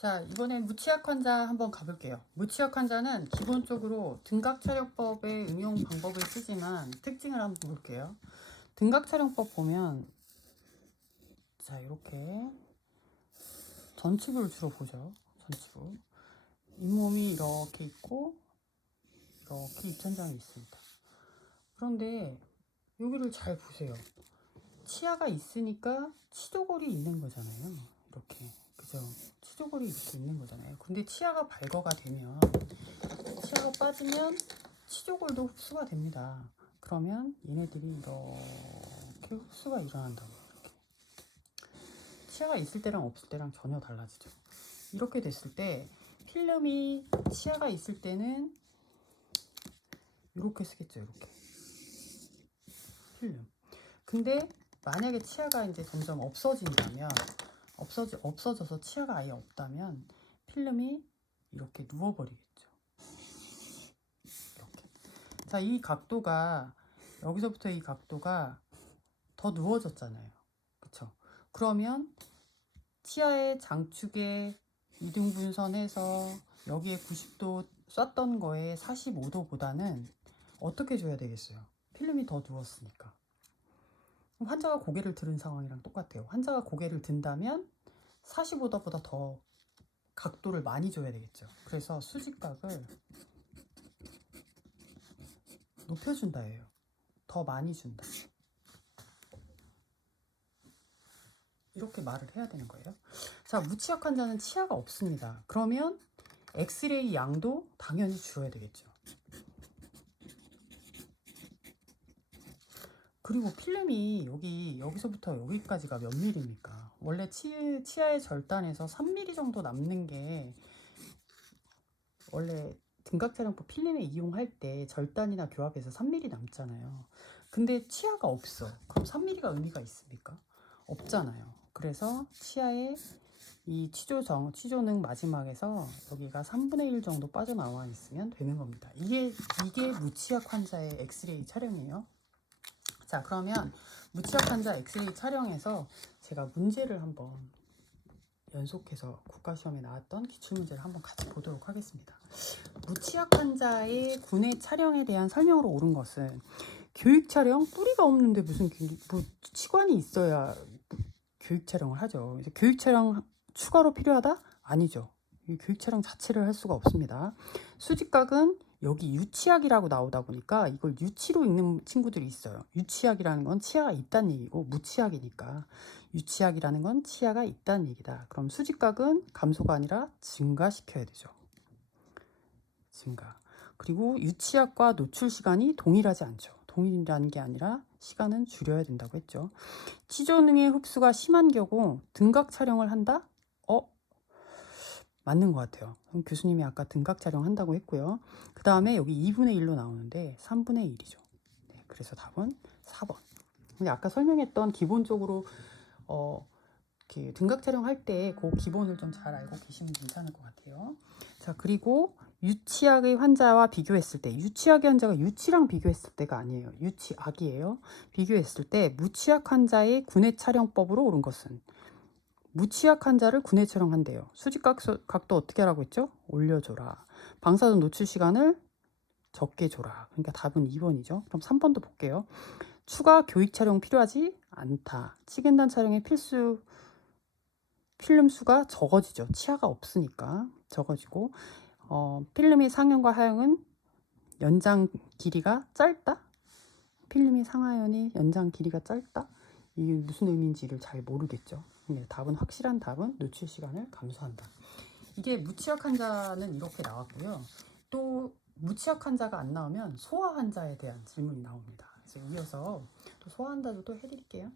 자, 이번엔 무치약 환자 한번 가볼게요. 무치약 환자는 기본적으로 등각 촬영법의 응용 방법을 쓰지만 특징을 한번 볼게요. 등각 촬영법 보면 자, 이렇게 전치부를 주로 보죠. 전치부. 잇몸이 이렇게 있고 이렇게 입천장이 있습니다. 그런데 여기를 잘 보세요. 치아가 있으니까 치조골이 있는 거잖아요. 이렇게. 그죠? 치조골이 이렇게 있는 거잖아요. 근데 치아가 발거가 되면 치아가 빠지면 치조골도 흡수가 됩니다. 그러면 얘네들이 이렇게 흡수가 일어난다고 이렇게. 치아가 있을 때랑 없을 때랑 전혀 달라지죠. 이렇게 됐을 때 필름이 치아가 있을 때는 이렇게 쓰겠죠. 이렇게 필름. 근데 만약에 치아가 이제 점점 없어진다면 없어지 없어져서 치아가 아예 없다면 필름이 이렇게 누워버리겠죠. 이렇게. 자, 이 각도가 여기서부터 이 각도가 더 누워졌잖아요. 그쵸? 그러면 치아의 장축의 이등분선에서 여기에 90도 쐈던 거에 45도보다는 어떻게 줘야 되겠어요? 필름이 더 누웠으니까. 환자가 고개를 들은 상황이랑 똑같아요. 환자가 고개를 든다면 45도보다 더 각도를 많이 줘야 되겠죠. 그래서 수직각을 높여준다예요. 더 많이 준다. 이렇게 말을 해야 되는 거예요. 자, 무치약 환자는 치아가 없습니다. 그러면 엑스레이 양도 당연히 줄여야 되겠죠. 그리고 필름이 여기 여기서부터 여기까지가 몇 밀입니까? 원래 치, 치아의 절단에서 3mm 정도 남는 게 원래 등각 촬영법 필름에 이용할 때 절단이나 교합해서 3mm 남잖아요. 근데 치아가 없어. 그럼 3mm가 의미가 있습니까? 없잖아요. 그래서 치아의 이 치조정, 치조능 마지막에서 여기가 3분의 1 정도 빠져나와 있으면 되는 겁니다. 이게, 이게 무치약 환자의 엑스레이 촬영이에요. 자, 그러면 무치약 환자 엑스레이 촬영에서 제가 문제를 한번 연속해서 국가시험에 나왔던 기출문제를 한번 같이 보도록 하겠습니다. 무치약 환자의 군의 촬영에 대한 설명으로 옳은 것은 교육 촬영 뿌리가 없는데 무슨 기- 뭐 치관이 있어야 교육 촬영을 하죠. 이제 교육 촬영 추가로 필요하다? 아니죠. 이 교육 촬영 자체를 할 수가 없습니다. 수직각은 여기 유치학이라고 나오다 보니까 이걸 유치로 읽는 친구들이 있어요. 유치학이라는 건 치아가 있다는 얘기고 무치학이니까 유치학이라는 건 치아가 있다는 얘기다. 그럼 수직각은 감소가 아니라 증가시켜야 되죠. 증가. 그리고 유치학과 노출 시간이 동일하지 않죠. 동일이라는 게 아니라 시간은 줄여야 된다고 했죠. 치조능의 흡수가 심한 경우 등각 촬영을 한다? 어? 맞는 것 같아요. 교수님이 아까 등각 촬영 한다고 했고요. 그 다음에 여기 2분의 1로 나오는데 3분의 1이죠. 네, 그래서 답은 4번. 근데 아까 설명했던 기본적으로 어, 등각 촬영할 때 그 기본을 좀 잘 알고 계시면 괜찮을 것 같아요. 자, 그리고 유치학의 환자와 비교했을 때 유치학의 환자가 유치랑 비교했을 때가 아니에요. 유치악이에요. 비교했을 때 무치약 환자의 군의 촬영법으로 옳은 것은 무치약 환자를 군의 촬영한대요. 수직각 각도 어떻게 하라고 했죠? 올려줘라. 방사선 노출 시간을 적게 줘라. 그러니까 답은 2번이죠. 그럼 3번도 볼게요. 추가 교육 촬영 필요하지 않다. 치겐단 촬영의 필수 필름 수가 적어지죠. 치아가 없으니까 적어지고 어, 필름의 상형과 하형은 연장 길이가 짧다. 필름의 상하연이 연장 길이가 짧다. 이게 무슨 의미인지를 잘 모르겠죠. 근데 답은 확실한 답은 노출 시간을 감소한다. 이게 무치약 환자는 이렇게 나왔고요. 또 무치약 환자가 안 나오면 소아 환자에 대한 질문이 나옵니다. 그래서 이어서 또 소아 환자도 또 해드릴게요.